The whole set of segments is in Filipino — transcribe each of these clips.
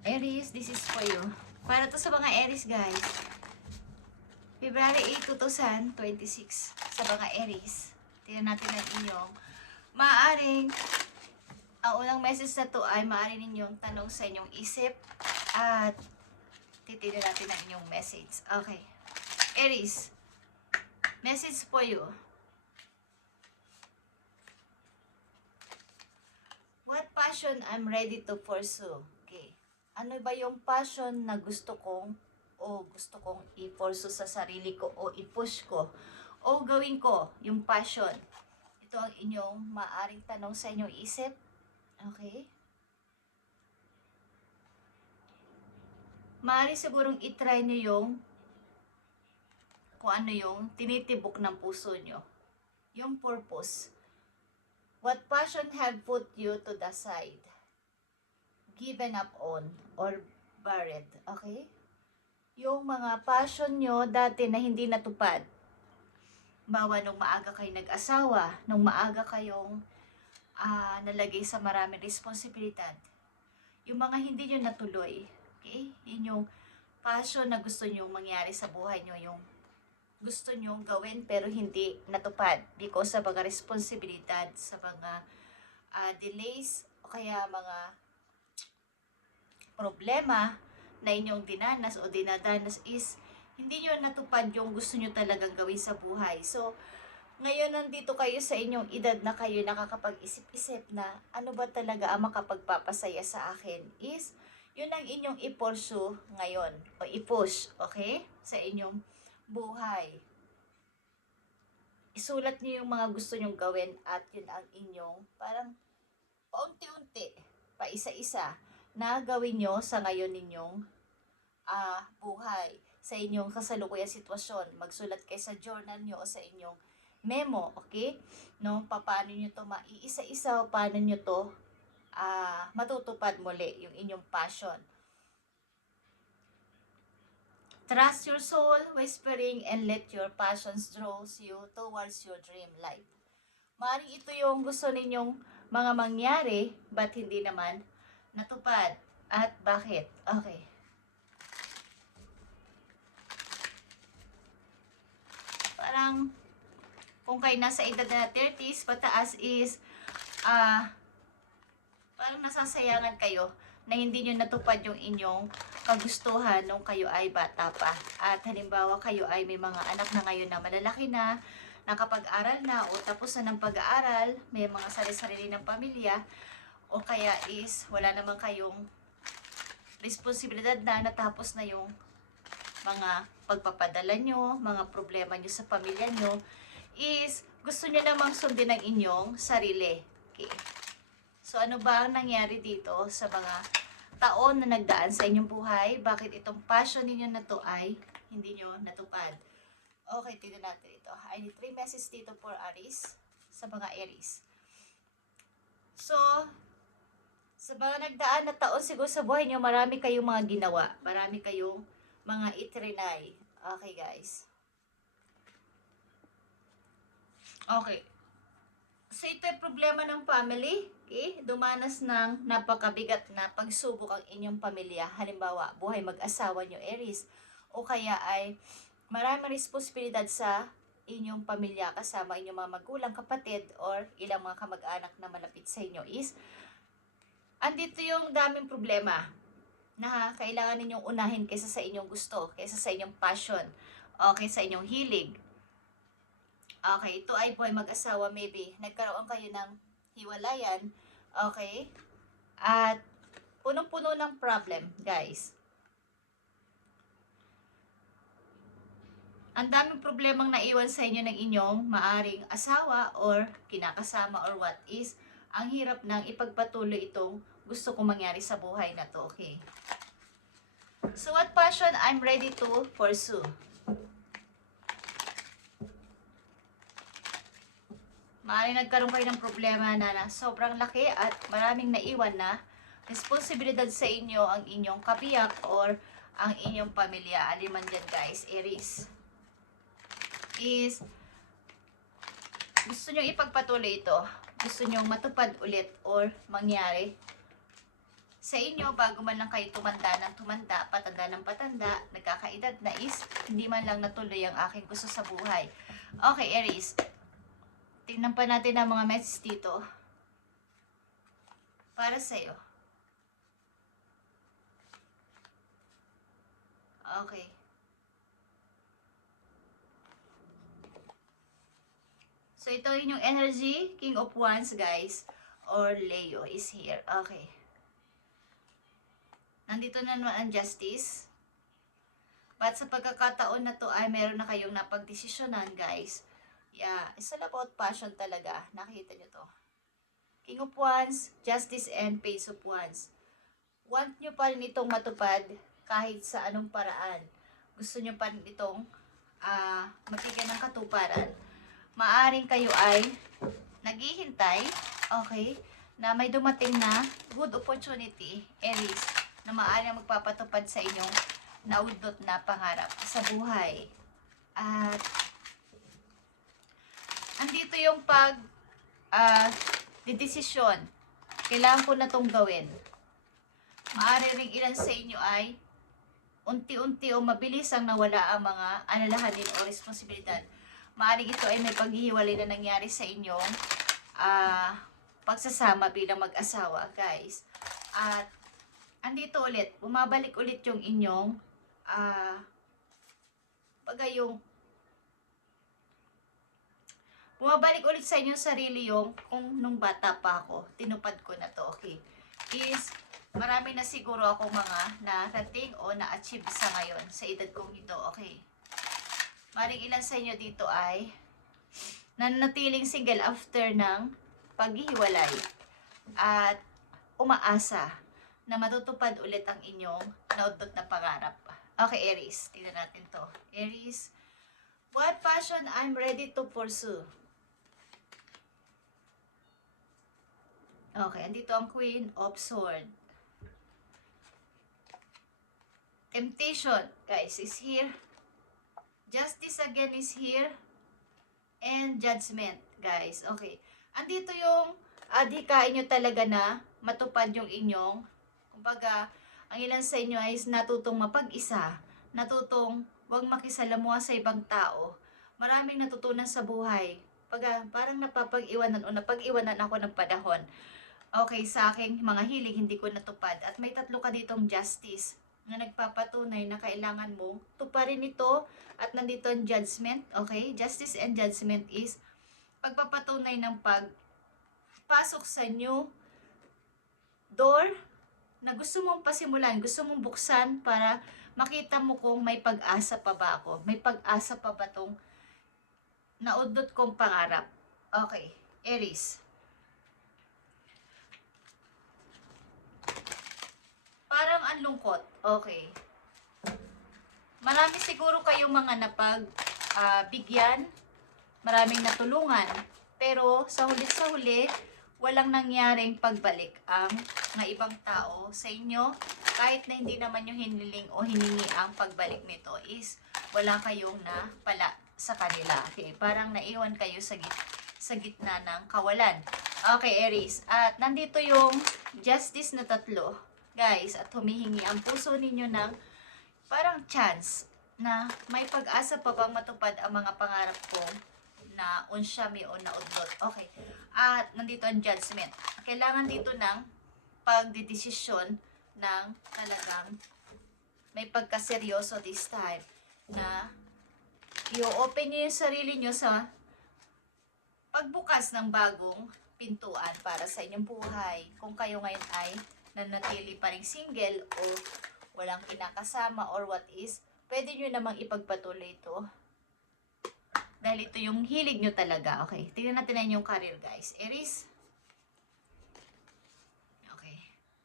Aries, this is for you. Para to sa mga Aries, guys. February 8, 2026 sa mga Aries. Tingnan natin ang inyong maaaring ang unang message na to ay maaari ninyong tanong sa inyong isip at titignan natin ang inyong message. Okay. Aries, message for you. What passion I'm ready to pursue? Okay. Ano ba yung passion na gusto kong i-pursue sa sarili ko o i-push ko o gawin ko yung passion? Ito ang inyong maaring tanong sa inyong isip. Okay? Maaari sigurong itry nyo yung kung ano yung tinitibok ng puso nyo. Yung purpose. What passion have put you to the side? Given up on or buried. Okay? Yung mga passion nyo dati na hindi natupad. Bawa nung maaga kayo nag-asawa, nung maaga kayong nalagay sa maraming responsibilidad. Yung mga hindi nyo natuloy. Okay? Yun yung passion na gusto nyo mangyari sa buhay nyo. Yung gusto nyo gawin pero hindi natupad because sa mga responsibilidad, sa mga delays o kaya mga problema na inyong dinanas o dinadanas is hindi nyo natupad yung gusto nyo talagang gawin sa buhay. So, ngayon nandito kayo sa inyong edad na kayo nakakapag-isip-isip na ano ba talaga ang makapagpapasaya sa akin is yun ang inyong i-pursue ngayon o i-push, okay? Sa inyong buhay. Isulat niyo yung mga gusto nyong gawin at yun ang inyong parang paunti-unti, pa isa-isa na gawin nyo sa ngayon ninyong buhay, sa inyong kasalukuyang sitwasyon. Magsulat kayo sa journal nyo o sa inyong memo, okay? No, paano nyo to maiisa-isa o paano nyo to matutupad muli yung inyong passion. Trust your soul, whispering, and let your passions draw you towards your dream life. Maaaring ito yung gusto ninyong mga mangyari, but hindi naman natupad. At bakit? Okay. Parang kung kayo nasa edad na 30s, pataas is parang nasasayangan kayo na hindi nyo natupad yung inyong kagustuhan nung kayo ay bata pa. At halimbawa kayo ay may mga anak na ngayon na malalaki na, nakapag-aral na o tapos na ng pag-aaral, may mga sarili-sarili ng pamilya, o kaya is wala naman kayong responsibilidad na, natapos na yung mga pagpapadala nyo, mga problema nyo sa pamilya nyo, is gusto nyo namang sundin ang inyong sarili. Okay. So ano ba ang nangyari dito sa mga taon na nagdaan sa inyong buhay? Bakit itong passion ninyo na to ay hindi nyo natupad? Okay, tignan natin ito. I need 3 messages dito for Aries, sa mga Aries. So, sa mga nagdaan na taon siguro sa buhay nyo, marami kayong mga ginawa. Marami kayong mga itrinay. Okay, guys. Okay. So, ito ay problema ng family. Okay? Dumanas ng napakabigat na pagsubok ang inyong pamilya. Halimbawa, buhay mag-asawa nyo, Aries. O kaya ay maraming responsibilidad sa inyong pamilya kasama inyong mga magulang, kapatid, or ilang mga kamag-anak na malapit sa inyo is andito yung daming problema na kailangan ninyong unahin kaysa sa inyong gusto, kaysa sa inyong passion, o kaysa sa inyong hilig. Okay, ito ay buhay mag-asawa, maybe nagkaroon kayo ng hiwalayan, okay? At punong-puno ng problem, guys. Ang daming problemang naiwan sa inyo ng inyong maaring asawa or kinakasama or what is, ang hirap nang ipagpatuloy itong gusto kong mangyari sa buhay na to, okay? So what passion I'm ready to pursue? Maaaring nagkaroon kayo ng problema na sobrang laki at maraming naiwan na responsibilidad sa inyo ang inyong kabiyak or ang inyong pamilya. Aliman dyan, guys, Aries. Is gusto nyo ipagpatuloy ito. Gusto nyo matupad ulit or mangyari sa inyo, bago man lang kayo tumanda ng tumanda, patanda ng patanda, nagkakaedad na is, hindi man lang natuloy ang aking gusto sa buhay. Okay, Aries. Tingnan pa natin ang mga messages dito. Para sa'yo. Okay. So, ito yung energy, King of Wands, guys. Or Leo is here. Okay. Nandito na naman ang Justice. But sa pagkakataon na to ay meron na kayong napagdesisyonan, guys. Yeah, it's all about passion talaga. Nakita nyo to. King of Wands, Justice, and Page of Wands. Want nyo pa rin itong matupad kahit sa anong paraan. Gusto nyo pa rin itong mabigyan ng katuparan. Maaring kayo ay naghihintay, okay, na may dumating na good opportunity, Aries, na maaaring magpapatupad sa inyong naudot na pangarap sa buhay. At andito yung didesisyon. Kailangan ko na itong gawin. Maaari ring ilan sa inyo ay unti-unti o mabilis ang nawala ang mga alalahanin o responsibilidad. Maaring ito ay may paghihiwalay na nangyari sa inyong pagsasama bilang mag-asawa, guys. At andito ulit, bumabalik ulit yung inyong bumabalik ulit sa inyong sarili yung kung nung bata pa ako, tinupad ko na to, okay. Is, marami na siguro ako mga narating o na-achieve sa ngayon, sa edad kong ito, okay. Maring ilan sa inyo dito ay nanatiling single after ng paghihiwalay at umaasa na matutupad ulit ang inyong naudot na pangarap. Okay, Aries. Tingnan natin to. Aries, what passion I'm ready to pursue? Okay, andito ang Queen of Swords. Temptation, guys, is here. Justice again is here. And Judgment, guys. Okay. Andito yung adhikain nyo talaga na matupad yung inyong, kumbaga, ang ilan sa inyo ay natutong mapag-isa, natutong huwag makisalamuha sa ibang tao. Maraming natutunan sa buhay. Parang napapag-iwanan o napag-iwanan ako ng panahon. Okay, sa aking mga hilig, hindi ko natupad. At may tatlo ka ditong Justice na nagpapatunay na kailangan mo tuparin ito. At nandito ang Judgment. Okay, Justice and Judgment is pagpapatunay ng pagpasok sa new door na gusto mong pasimulan, gusto mong buksan para makita mo kung may pag-asa pa ba ako. May pag-asa pa ba tong naudot kong pangarap. Okay, Aries. Parang ang lungkot. Okay. Marami siguro kayong mga bigyan, maraming natulungan, pero sa huli, walang nangyaring pagbalik ang mga ibang tao sa inyo. Kahit na hindi naman yung hiniling o hiningi ang pagbalik nito is wala kayong napala sa kanila. Okay, parang naiwan kayo sa gitna ng kawalan. Okay, Aries. At nandito yung Justice na tatlo, guys, at humihingi ang puso ninyo ng parang chance na may pag-asa pa bang matupad ang mga pangarap ko na unsyami o naudlot. Okay. At nandito ang Judgment. Kailangan dito ng pagdidesisyon ng talagang may pagkaseryoso this time na i-open nyo yung sarili nyo sa pagbukas ng bagong pintuan para sa inyong buhay. Kung kayo ngayon ay nanatili pa rin single o walang kinakasama or what is, pwede nyo namang ipagpatuloy ito. Dahil ito yung hilig nyo talaga. Okay, tingnan natin na yung career, guys. Aries. Okay.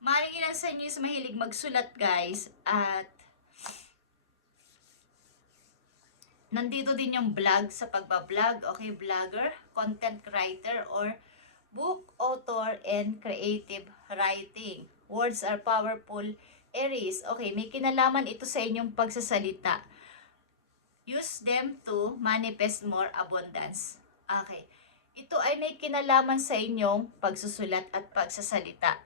Maaaring ilan sa inyo is mahilig magsulat, guys. At nandito din yung vlog sa pagbablog. Okay, vlogger, content writer, or book author and creative writing. Words are powerful. Aries, okay, may kinalaman ito sa inyong pagsasalita. Use them to manifest more abundance. Okay, ito ay may kinalaman sa inyong pagsusulat at pagsasalita.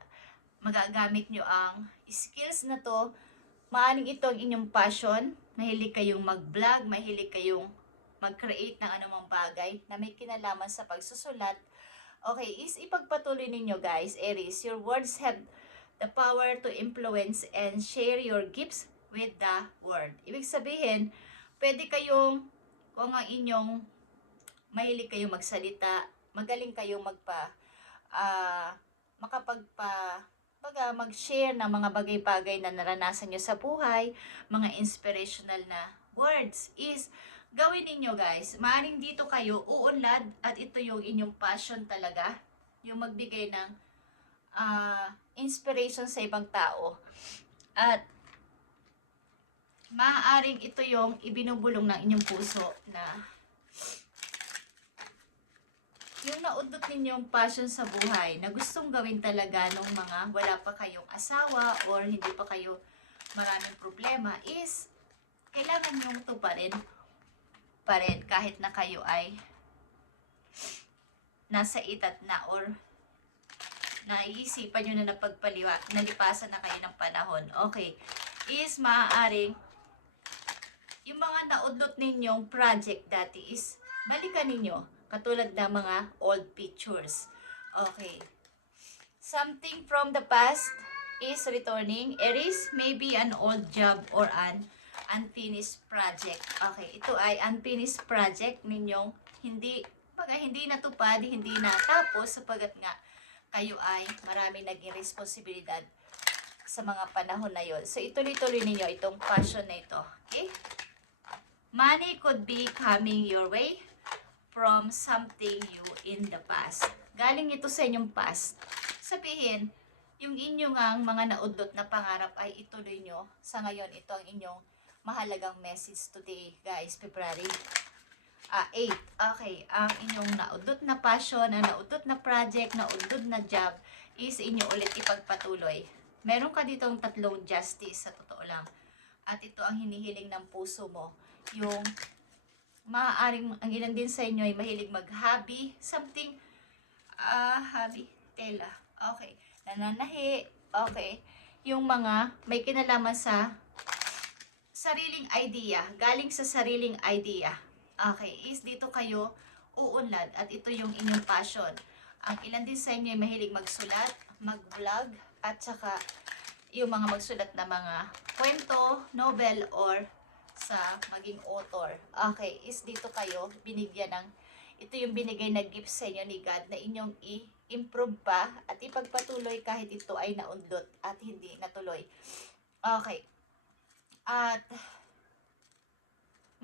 magagamit nyo ang skills na to. Maaring ito ang inyong passion, mahilig kayong mag-vlog, mahilig kayong mag-create ng anumang bagay na may kinalaman sa pagsusulat. Okay, is ipagpatuloy ninyo guys, Aries. Your words have the power to influence and share your gifts with the world. Ibig sabihin, pwede kayong, kung ang inyong mahilig kayong magsalita, magaling kayong mag-share ng mga bagay-bagay na naranasan nyo sa buhay, mga inspirational na words is gawin ninyo guys. Maaring dito kayo uunlad at ito yung inyong passion talaga, yung magbigay ng inspiration sa ibang tao. At maaaring ito yung ibinubulong ng inyong puso na yung naudot ninyong passion sa buhay na gustong gawin talaga nung mga wala pa kayong asawa or hindi pa kayo maraming problema is kailangan nyong tuparin pa rin kahit na kayo ay nasa edad na or naiisipan nyo na nalipasan na kayo ng panahon. Okay, is maaaring yung mga naudot ninyong project dati is balikan ninyo. Katulad ng mga old pictures. Okay. Something from the past is returning. Aries, maybe an old job or an unfinished project. Okay, ito ay unfinished project ninyong hindi natupad, hindi natapos sapagat nga kayo ay marami naging responsibilidad sa mga panahon na yon. So, ituloy-tuloy ninyo itong passion na ito. Okay? Money could be coming your way from something you in the past. Galing ito sa inyong past. Sabihin, yung inyong mga naudot na pangarap ay ituloy nyo. Sa ngayon, ito ang inyong mahalagang message today, guys, February 8. Okay, ang inyong naudot na passion, naudot na project, naudot na job, is inyo ulit ipagpatuloy. Meron ka ditong tatlong justice, sa totoo lang. At ito ang hinihiling ng puso mo. Yung maaaring ang ilan din sa inyo ay mahilig mag-hobby, something, hobby, tela, okay, nananahi, okay, yung mga may kinalaman sa sariling idea, galing sa sariling idea, okay, is dito kayo uunlad at ito yung inyong passion. Ang ilan din sa inyo ay mahilig magsulat, mag-vlog, at saka yung mga magsulat na mga kwento, novel, or sa maging author. Okay, is dito kayo binigyan ng, ito yung binigay na gift sa inyo ni God na inyong i-improve pa at ipagpatuloy kahit ito ay naundot at hindi natuloy. Okay. At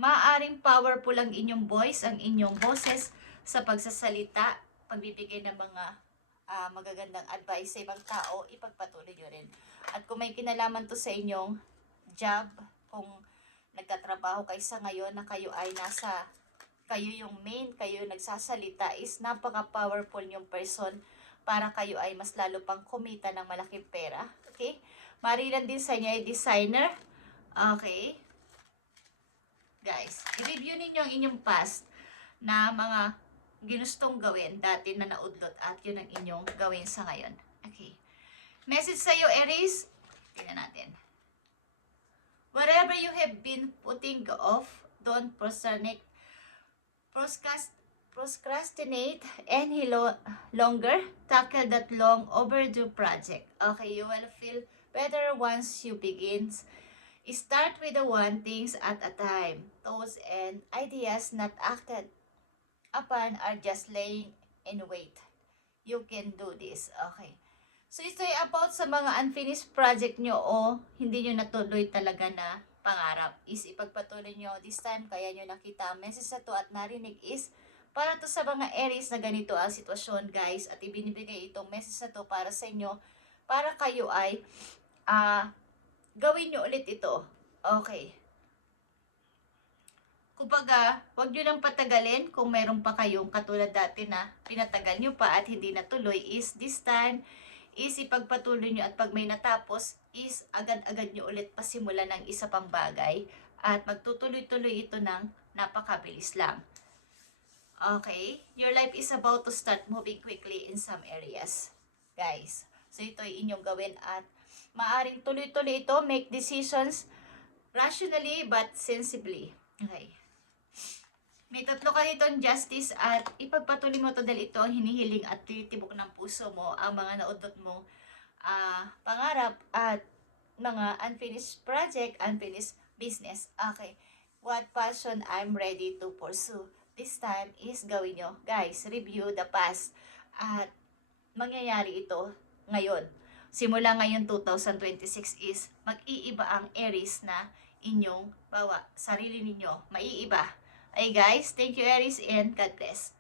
maaaring powerful ang inyong voice, ang inyong boses sa pagsasalita, pagbibigay ng mga magagandang advice sa ibang tao, ipagpatuloy nyo rin. At kung may kinalaman to sa inyong job, kung nagtatrabaho kayo sa ngayon na kayo ay kayo yung main, kayo nagsasalita, is napaka-powerful yung person para kayo ay mas lalo pang kumita ng malaking pera. Okay? Marilan din sa inyo ay designer. Okay? Guys, i-review ninyo ang inyong past na mga ginustong gawin dati na naudlot at yun ang inyong gawin sa ngayon. Okay. Message sa iyo, Aries. Tingnan natin. Whatever you have been putting off, don't procrastinate any longer. Tackle that long overdue project. Okay, you will feel better once you begin. Start with the one things at a time. Thoughts and ideas not acted upon are just laying in wait. You can do this. Okay. So, ito ay about sa mga unfinished project nyo o hindi nyo natuloy talaga na pangarap. Is ipagpatuloy nyo this time, kaya nyo nakita ang message na to at narinig is para to sa mga Aries na ganito ang sitwasyon, guys. At ibinibigay itong message na to para sa inyo, para kayo ay gawin nyo ulit ito. Okay. Kumbaga, huwag nyo nang patagalin kung meron pa kayong katulad dati na pinatagal nyo pa at hindi natuloy, is this time is ipagpatuloy nyo at pag may natapos is agad-agad nyo ulit pasimula ng isa pang bagay at magtutuloy-tuloy ito ng napakabilis lang. Okay? Your life is about to start moving quickly in some areas. Guys. So ito ay inyong gawin at maaring tuloy-tuloy ito, make decisions rationally but sensibly. Okay. May tatlo ka ditong justice at ipagpatuloy mo to dahil ito ang hinihiling at tinitibok ng puso mo, ang mga naudot mo pangarap at mga unfinished project, unfinished business. Okay. What passion I'm ready to pursue. This time is gawin nyo. Guys, review the past. At mangyayari ito ngayon. Simula ngayon 2026 is mag-iiba ang Aries na inyong sarili ninyo. Maiiba. Ay guys, thank you Aries and God bless.